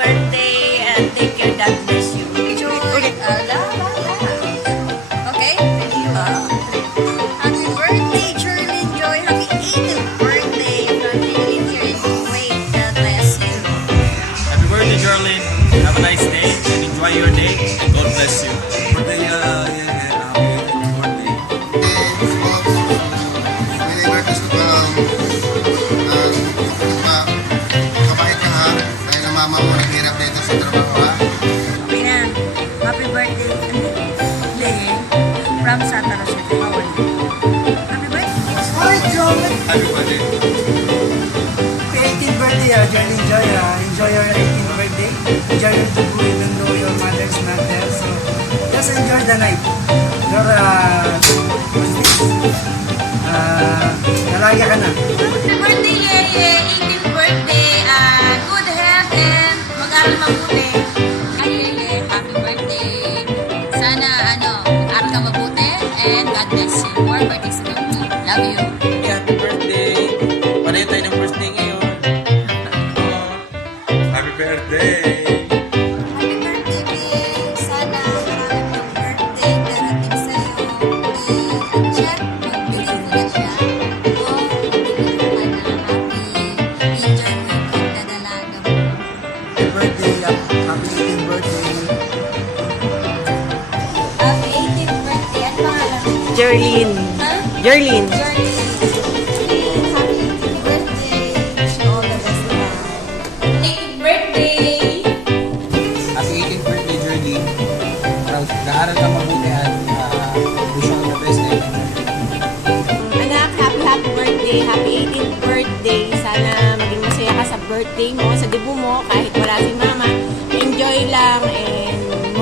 birthday and take care. God bless you. Enjoy. Okay? Happy birthday, Jerlyn Joy. Happy 18th birthday. From Lillian here in Kuwait. God bless you. Happy birthday, Jarlene. Have a nice day and enjoy your day. And God bless you. Birthday, happy birthday. Deliver gusto ko kabait ka ha. Dahil ang mama mo naghirap dito sa trabaho ha. Okay na. Happy birthday. Ling. From Santa Rosa, Bawal. Happy birthday. Hi, John! Happy birthday. 18th birthday, Jerlyn Joy. Enjoy your 18th birthday. Enjoy your to go even though your mother's not there. So, just enjoy the night. Your, what's this? Nalaga ka na. Happy birthday, Yeye! 18th birthday! Good health and mag-aral mabuti. Ay, Yeye, happy birthday! Sana, mag-aral ka mabuti and God bless you. More birthdays to come. Love you. Happy birthday. Pareho tayo ng birthday ngayon. Happy birthday. Happy birthday, Bing! Sana marami pang birthday darating sa'yo. I-check, magbigay mo na siya. O, magbigay ka na happy. Enjoy mo yung pagdadalaga mo. Happy birthday. Happy 18th birthday. Happy 18th birthday. Ano pangalan mo? Jerlyn. Ha? Jerlyn. Journey. Happy 18th birthday. Wish you all the best naman. 18th birthday! Happy 18th birthday, Jarlene. Nag-aaral ka mabuti at wish you all the best. Anak, happy birthday. Happy 18th birthday. Sana maging masaya ka sa birthday mo, sa debut mo, kahit wala si mama. Enjoy lang